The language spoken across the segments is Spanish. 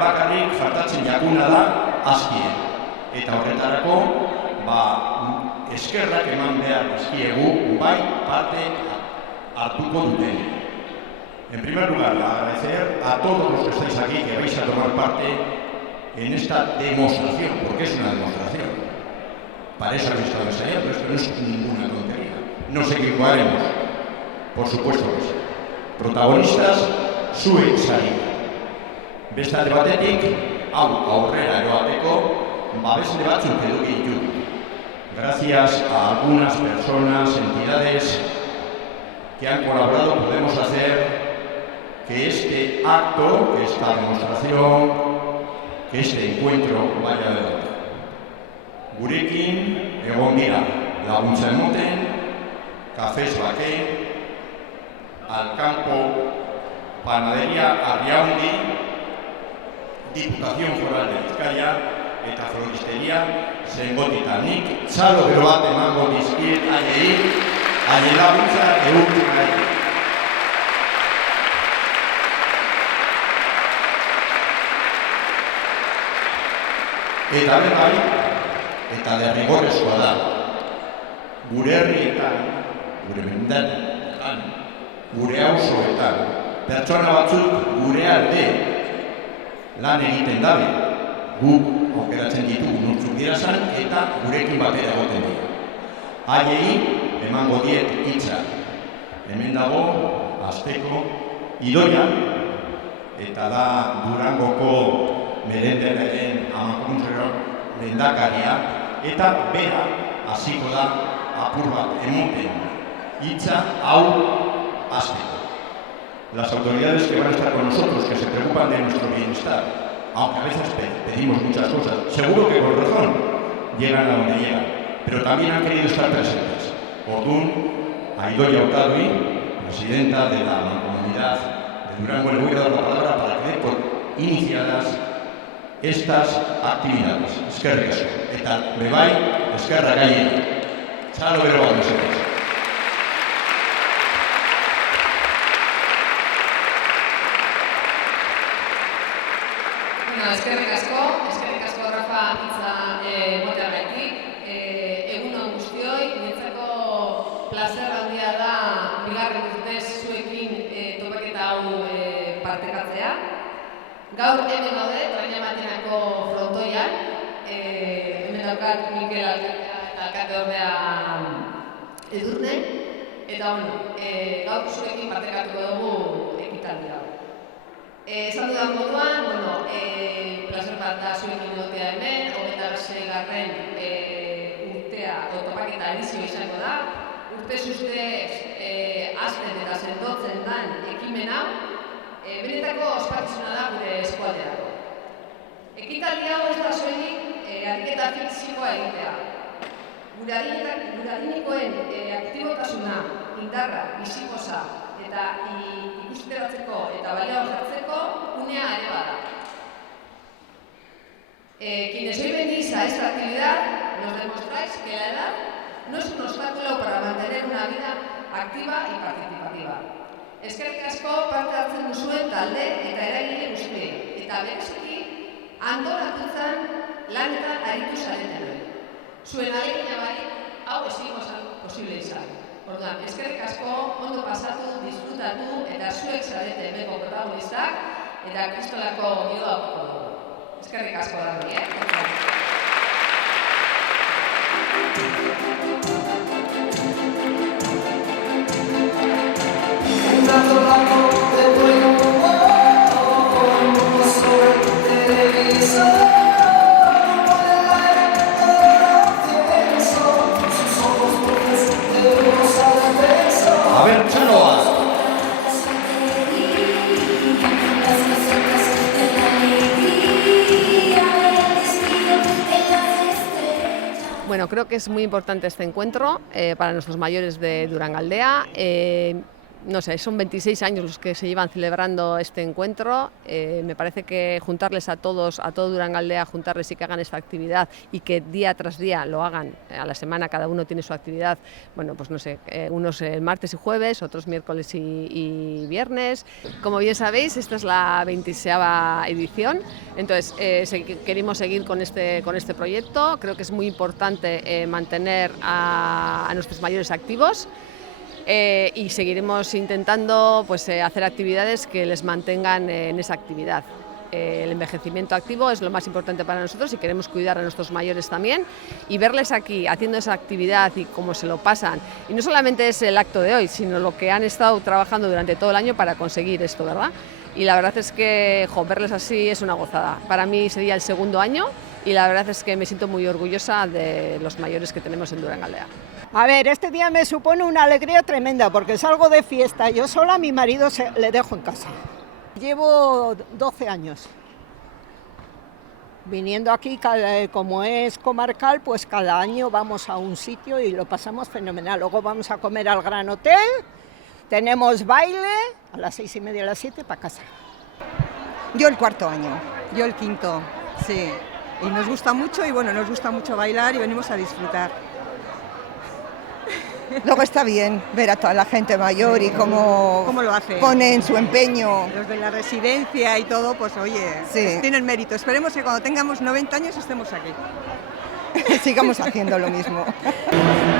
bakarrik faltatzen jakuna da azkie. Eta horretarako, eskerrak eman behar dizkiegu bai parte hartuko duten. En primer lugar, agradecer a todos los que estáis aquí, que vais a tomar parte en esta demostración, porque es una demostración. Para eso habéis estado ensayando, esto no es ninguna tontería. No sé qué haremos, por supuesto que sí. Protagonistas, zuek zari. Beste alde batetik, aurrera eroateko, babesle batzuk eduki ditugu. Gracias a algunas personas, entidades que han colaborado, podemos hacer que este acto, que esta demostración, que este encuentro vaya adelante. Gurekin egon dira laguntza emoten, Cafés Bake, Alcampo, Panadería Arriaundi, Diputación Foral de Bizkaia eta Floristería Zengotita. Nik txalo gero bat emango dizkiet haien laguntza egurtu nahi. Eta bai, eta derrigorrezkoa da, gure herrietan, gure mendetan, gure auzoetan, pertsona batzuk gure alde lan egiten dabe, guk aukeratzen ditugu nortzuk dirazan eta gurekin batera egoten dira. Haiei emango diet hitza. Hemen dago, hasteko, Idoia, eta da Durangoko merendearen amakontzero lehendakaria, eta bera hasiko da apur bat emoten hitza hau hasteko. Las autoridades que van a estar con nosotros, que se preocupan de nuestro bienestar, aunque a veces pedimos muchas cosas, seguro que con razón llegan a donde llegan, pero también han querido estar presentes. Orduan, a Idoia Otadui, presidenta de la Mancomunidad de Durango, le voy a dar la palabra para que dé por iniciadas estas actividades. Eskerrik asko. Eta bebai, eskerrak gaien. Txalo bero bat mesedez. Eskerrik asko Rafa hitza moteagatik. Egun on guztioi, niretzako plazer handia da bigarren urtez zuekin topaketa hau partekatzea. Gaur hemen gaude, Traina Matinako frontoian, hemen daukat Mikel alkateordea Edurne, eta gaur zuekin partekatuko dugu ekitaldia. Esan dudan moduan, plazer bat da zuekin egotea hemen, 26. urtea topaketa edizio izango da. Urtez ustez hazten eta sendotzen den ekimen hau, benetako ospakizuna da gure eskualdeako. Ekitaldi hau ez da soilik ariketa fisikoa egitea. Gure adinikoen aktibotasuna, indarra, bizipoza eta ikusteratzeko eta balioan jartzeko unea ere bada. Quienes hoy venís a esta actividad nos demostráis que la edad no es un obstáculo para mantener una vida activa y participativa. Eskerrik asko parte hartzen duzuen talde eta eragile guztiei, eta bereziki antolatutzen lanetan aritu zaretenoi. Zuen ahalegina barik hau ezingo posible izan. Orduan, eskerrik asko, ondo pasatu, disfrutatu eta zuek zarete hemengo protagonistak eta kristolako gidoa aurkiko dugu. Eskerrik asko da hori, A ver, Chanoa. Bueno, creo que es muy importante este encuentro para nuestros mayores de Durangaldea. no sé, son 26 años los que se llevan celebrando este encuentro. Me parece que juntarles a todos, a todo Durangaldea, juntarles y que hagan esta actividad y que día tras día lo hagan, a la semana cada uno tiene su actividad, bueno, pues no sé, unos martes y jueves, otros miércoles y viernes. Como bien sabéis, esta es la 26ª edición, entonces queremos seguir con este proyecto. Creo que es muy importante mantener a nuestros mayores activos. Y seguiremos intentando pues, hacer actividades que les mantengan en esa actividad. El envejecimiento activo es lo más importante para nosotros y queremos cuidar a nuestros mayores también y verles aquí haciendo esa actividad y cómo se lo pasan. Y no solamente es el acto de hoy, sino lo que han estado trabajando durante todo el año para conseguir esto, ¿verdad? Y la verdad es que verles así es una gozada. Para mí sería el 2.º año y la verdad es que me siento muy orgullosa de los mayores que tenemos en Durangaldea. A ver, este día me supone una alegría tremenda porque salgo de fiesta, yo sola, a mi marido le dejo en casa. Llevo 12 años viniendo aquí, como es comarcal, pues cada año vamos a un sitio y lo pasamos fenomenal. Luego vamos a comer al Gran Hotel, tenemos baile a las 6:30, a las 7 para casa. Yo el 4º año, yo el 5º, sí. Y nos gusta mucho y bueno, nos gusta mucho bailar y venimos a disfrutar. Luego está bien ver a toda la gente mayor y cómo lo hace, ponen su empeño. Los de la residencia y todo, pues oye, sí, tienen mérito. Esperemos que cuando tengamos 90 años estemos aquí. Sigamos haciendo lo mismo.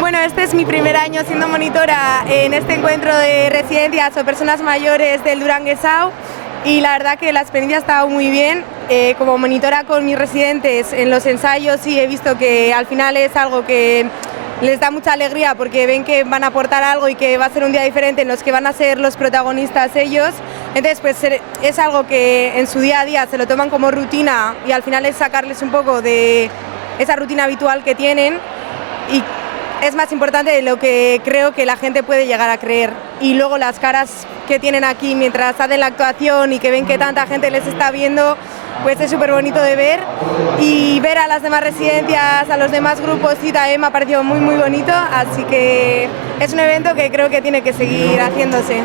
Bueno, este es mi primer año siendo monitora en este encuentro de residencias o personas mayores del Duranguesao y la verdad que la experiencia ha estado muy bien. Como monitora con mis residentes en los ensayos sí he visto que al final es algo que les da mucha alegría porque ven que van a aportar algo y que va a ser un día diferente en los que van a ser los protagonistas ellos. Entonces pues es algo que en su día a día se lo toman como rutina y al final es sacarles un poco de esa rutina habitual que tienen y es más importante de lo que creo que la gente puede llegar a creer. Y luego las caras que tienen aquí mientras hacen la actuación y que ven que tanta gente les está viendo, pues es súper bonito de ver y ver a las demás residencias, a los demás grupos y también me ha parecido muy bonito, así que es un evento que creo que tiene que seguir haciéndose.